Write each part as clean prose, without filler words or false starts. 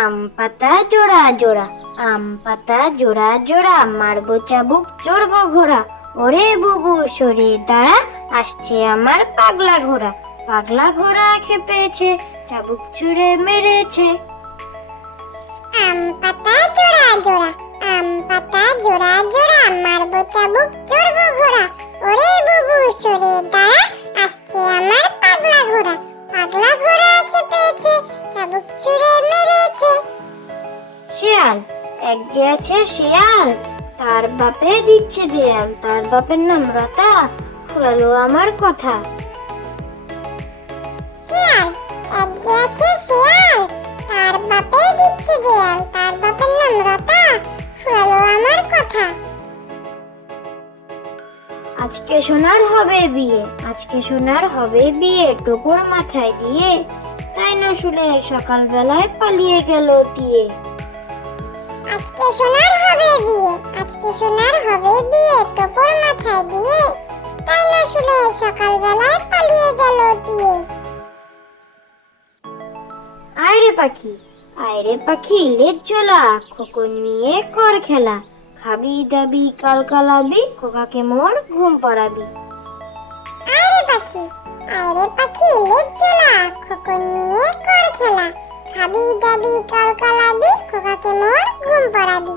আম পাতা জোড়া জোড়া, আম পাতা জোড়া জোড়া, মারবো চাবুক চড়বো ঘোড়া। ওরে বুবু সরে দাঁড়া, আসছে আমার পাগলা ঘোড়া। পাগলা ঘোড়া খেপেছে, চাবুক ছুঁড়ে মেরেছে। আম পাতা জোড়া জোড়া, আম পাতা জোড়া জোড়া, মারবো চাবুক চড়বো ঘোড়া। ওরে বুবু সরে দাঁড়া, আসছে আমার পাগলা ঘোড়া। পাগলা ঘোড়া খেপেছে, চাবুক ছুঁড়ে মেরেছে। শিয়াল, এক গেছে শিয়াল, তার বাপে দিচ্ছে দেয়াল। তার বাপের নাম রতা, ফুরালো আমার কথা। শিয়াল, এক গেছে শিয়াল, তার বাপে দিচ্ছে দেয়াল। তার বাপের নাম রতা, ফুরালো আমার কথা। আজকে সোনার হবে বিয়ে, আজকে সোনার হবে বিয়ে, টোপর মাথায় দিয়ে। তাই না শুনে সকাল বেলায় পালিয়ে গেল টিয়ে। আজকে সোনার হবে বিয়ে, আজকে সোনার হবে বিয়ে, টোপর মাথায় দিয়ে। তাই না শুনে সকালবেলায় পালিয়ে গেল টিয়ে। আয়রে পাখি, আয়রে পাখি লেজ চলা, খোকন নিয়ে কর খেলা। খাবি দাবি কাল কালাবি, খোকাকে মোর ঘুম পাড়াবি। আরে পাখি, আরে পাখি লেজ চলা, খোকন নিয়ে কর খেলা। খাবি দাবি কাল কালাবি, খোকাকে মোর ঘুম পাড়াবি।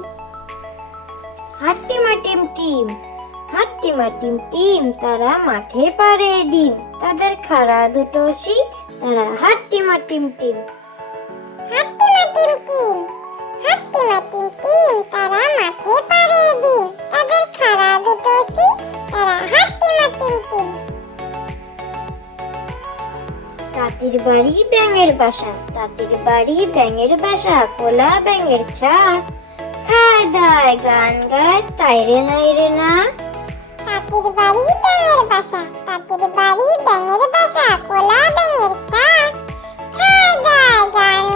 হাট্টিমা টিম টিম, হাট্টিমা টিম টিম, তারা মাঠে পারে ডিম। তাদের খাড়া দুটো শিং, তারা হাট্টিমা টিম টিম। হাট্টিমা টিম টিম, হাট্টিমা টিম টিম, তারা মাঠে পারে ডিম। তাদের খাড়া দুটো শিং, তারা হাট্টিমা টিম টিম। তাঁতির বাড়ি ব্যাঙের বাসা, তাঁতির বাড়ি ব্যাঙের বাসা, কোলা ব্যাঙের ছা। খায় দায় গান গায়, তাই রে নাই রে না। তাঁতির বাড়ি ব্যাঙের বাসা, তাঁতির বাড়ি ব্যাঙের বাসা, কোলা ব্যাঙের ছা। খায় দায় গান